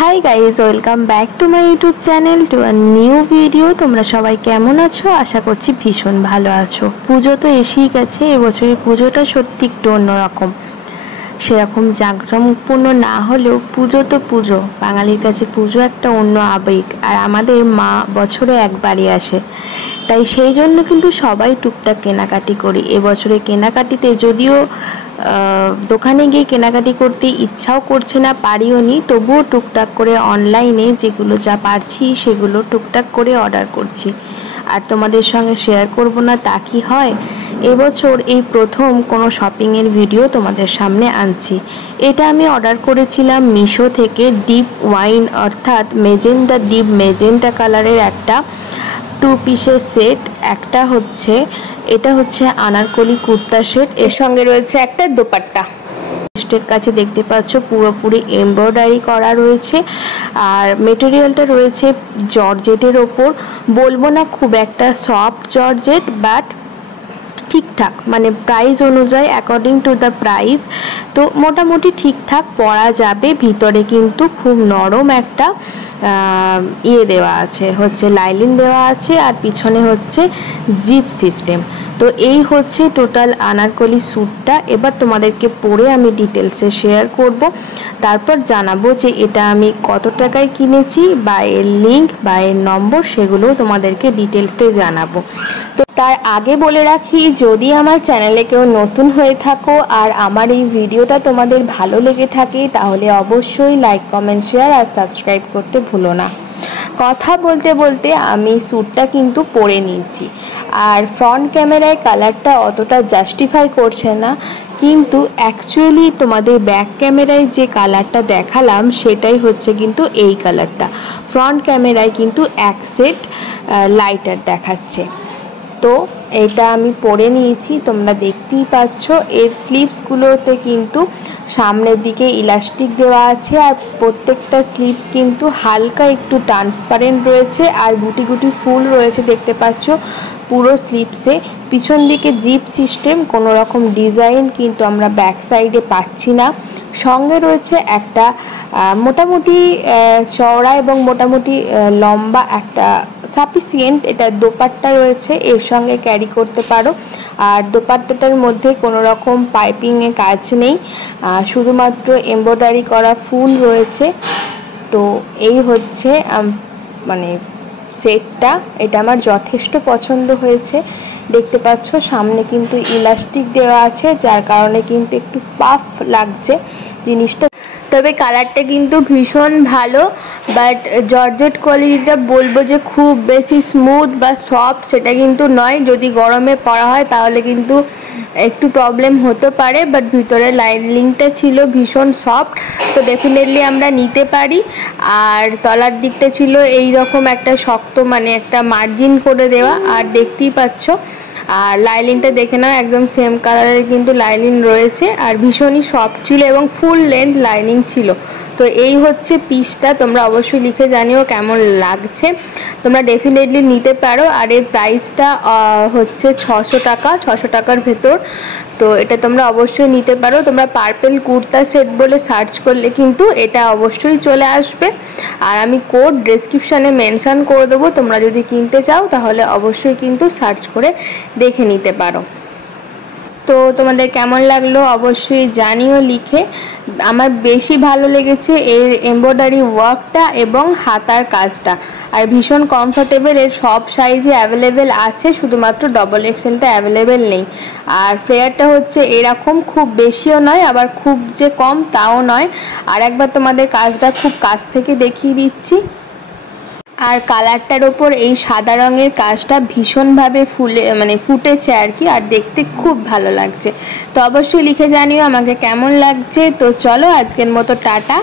Hi guys, welcome back to my YouTube channel to a new video. তোমরা সবাই কেমন আছো? আশা করছি ভীষণ ভালো আছো। পুজো তো এসেই গেছে। এবছরের পুজোটা সত্যি একটু অন্যরকম, সেরকম জাঁকজমকপূর্ণ না হলেও পুজো তো পুজো। বাঙালির কাছে পুজো একটা অন্য আবেগ, আর আমাদের মা বছরে একবারই আসে, তাই সেই জন্য কিন্তু সবাই টুকটাক কেনাকাটি করি। এবছরে কেনাকাটিতে যদিও দোকানে গিয়ে কেনাকাটি করতে ইচ্ছাও করছে না, পারিও নি, তবুও টুকটাক করে অনলাইনে যেগুলো যা পারছি সেগুলো টুকটাক করে অর্ডার করছি। আর তোমাদের সঙ্গে শেয়ার করব না তা কি হয়? এবছর এই প্রথম কোনো শপিংয়ের ভিডিও তোমাদের সামনে আনছি। এটা আমি অর্ডার করেছিলাম মিশো থেকে, ডিপ ওয়াইন অর্থাৎ মেজেন্টা, ডিপ মেজেন্টা কালারের একটা 2 পিসের সেট। একটা হচ্ছে, এটা হচ্ছে আনারকলি কুর্তা সেট, এর সঙ্গে রয়েছে একটা দোপাট্টা। এর কাছে দেখতে পাচ্ছ পুরোপুরি এমব্রয়ডারি করা রয়েছে, আর মেটেরিয়ালটা রয়েছে জর্জেটের ওপর। বলবো না খুব একটা সফট জর্জেট, বাট ঠিকঠাক, মানে প্রাইস অনুযায়ী অ্যাকর্ডিং টু দ্য প্রাইস তো মোটামুটি ঠিকঠাক পরা যাবে। ভিতরে কিন্তু খুব নরম একটা দেওয়া আছে, হচ্ছে লাইলিন দেওয়া আছে, আর পিছনে হচ্ছে জিপ সিস্টেম। তো এই হচ্ছে টোটাল আনারকলি স্যুটটা। এবার তোমাদেরকে পরে আমি ডিটেলসে শেয়ার করব, তারপর জানাবো যে এটা আমি কত টাকায় কিনেছি, বা এর লিঙ্ক বা এর নম্বর সেগুলো তোমাদেরকে ডিটেলসে জানাবো। তো তার আগে বলে রাখি, যদি আমার চ্যানেলে কেউ নতুন হয়ে থাকো আর আমার এই ভিডিওটা তোমাদের ভালো লেগে থাকে, তাহলে অবশ্যই লাইক, কমেন্ট, শেয়ার আর সাবস্ক্রাইব করতে ভুলো না। কথা বলতে বলতে আমি স্যুটটা কিন্তু পরে নিয়েছি, আর ফ্রন্ট ক্যামেরায় কালারটা অতটা জাস্টিফাই করছে না, কিন্তু অ্যাকচুয়ালি তোমাদের ব্যাক ক্যামেরায় যে কালারটা দেখালাম সেটাই হচ্ছে কিন্তু এই কালারটা। ফ্রন্ট ক্যামেরায় কিন্তু এক সেট লাইটার দেখাচ্ছে। তো এটা আমি পরে নিয়েছি, তোমরা দেখতেই পাচ্ছ। এর স্লিভসগুলোতে কিন্তু সামনের দিকে ইলাস্টিক দেওয়া আছে, আর প্রত্যেকটা স্লিভস কিন্তু হালকা একটু ট্রান্সপারেন্ট রয়েছে, আর গুটি গুটি ফুল রয়েছে দেখতে পাচ্ছ পুরো স্লিভসে। পিছন দিকে জিপ সিস্টেম, কোনো রকম ডিজাইন কিন্তু আমরা ব্যাক সাইডে পাচ্ছি না। সঙ্গে রয়েছে একটা মোটামুটি চওড়া এবং মোটামুটি লম্বা একটা সাফিসিয়েন্ট এটা দোপাট্টা রয়েছে, এর সঙ্গে ক্যারি করতে পারো। আর দোপাট্টাটার মধ্যে কোনো রকম পাইপিংয়ে কাজ নেই, শুধুমাত্র এমব্রয়ডারি করা ফুল রয়েছে। তো এই হচ্ছে মানে সেটটা, এটা আমার যথেষ্ট পছন্দ হয়েছে। দেখতে পাচ্ছ সামনে কিন্তু ইলাস্টিক দেওয়া আছে, যার কারণে কিন্তু একটু পাফ লাগছে জিনিসটা। তবে কালারটা কিন্তু ভীষণ ভালো, বাট জর্জেট কোয়ালিটিটা বলবো যে খুব বেশি স্মুথ বা সফট সেটা কিন্তু নয়। যদি গরমে পরা হয় তাহলে কিন্তু একটু প্রবলেম হতে পারে, বাট ভিতরে লাইনিংটা ছিল ভীষণ সফট, তো ডেফিনেটলি আমরা নিতে পারি। আর তলার দিকটা ছিল এই রকম একটা শক্ত, মানে একটা মার্জিন করে দেওয়া, আর দেখতেই পাচ্ছ। আর লাইলিনটা দেখে নাও, একদম সেম কালারের কিন্তু লাইলিন রয়েছে, আর ভীষণই সফট ছিল এবং ফুল লেন্থ লাইনিং ছিল। তো এই হচ্ছে পিসটা, তোমরা অবশ্যই লিখে জানিও কেমন লাগছে। তোমরা ডেফিনেটলি নিতে পারো, আর এর প্রাইসটা হচ্ছে 600 টাকা, 600 টাকার ভেতর। তো এটা তোমরা অবশ্যই নিতে পারো। তোমরা পার্পেল কুর্তা সেট বলে সার্চ করলে কিন্তু এটা অবশ্যই চলে আসবে, আর আমি কোড ডেসক্রিপশানে মেনশন করে দেবো। তোমরা যদি কিনতে চাও তাহলে অবশ্যই কিন্তু সার্চ করে দেখে নিতে পারো। তো তোমাদের কেমন লাগলো অবশ্যই জানিও লিখে। আমার বেশি ভালো লেগেছে এর এমব্রয়ডারি ওয়ার্কটা এবং হাতার কাজটা, আর ভীষণ কমফোর্টেবল। এর সব সাইজে অ্যাভেলেবেল আছে, শুধুমাত্র ডবল এক্সেলটা অ্যাভেলেবেল নেই। আর ফ্লেয়ারটা হচ্ছে এরকম, খুব বেশিও নয় আবার খুব যে কম তাও নয়। আর একবার তোমাদের কাজটা খুব কাছ থেকে দেখিয়ে দিচ্ছি। আর কালারটার ওপর এই সাদা রঙের কাজটা ভীষণভাবে ফুটেছে আর কি, আর দেখতে খুব ভালো লাগছে। তো অবশ্যই লিখে জানিও আমাকে কেমন লাগছে। তো চলো আজকের মতো টাটা।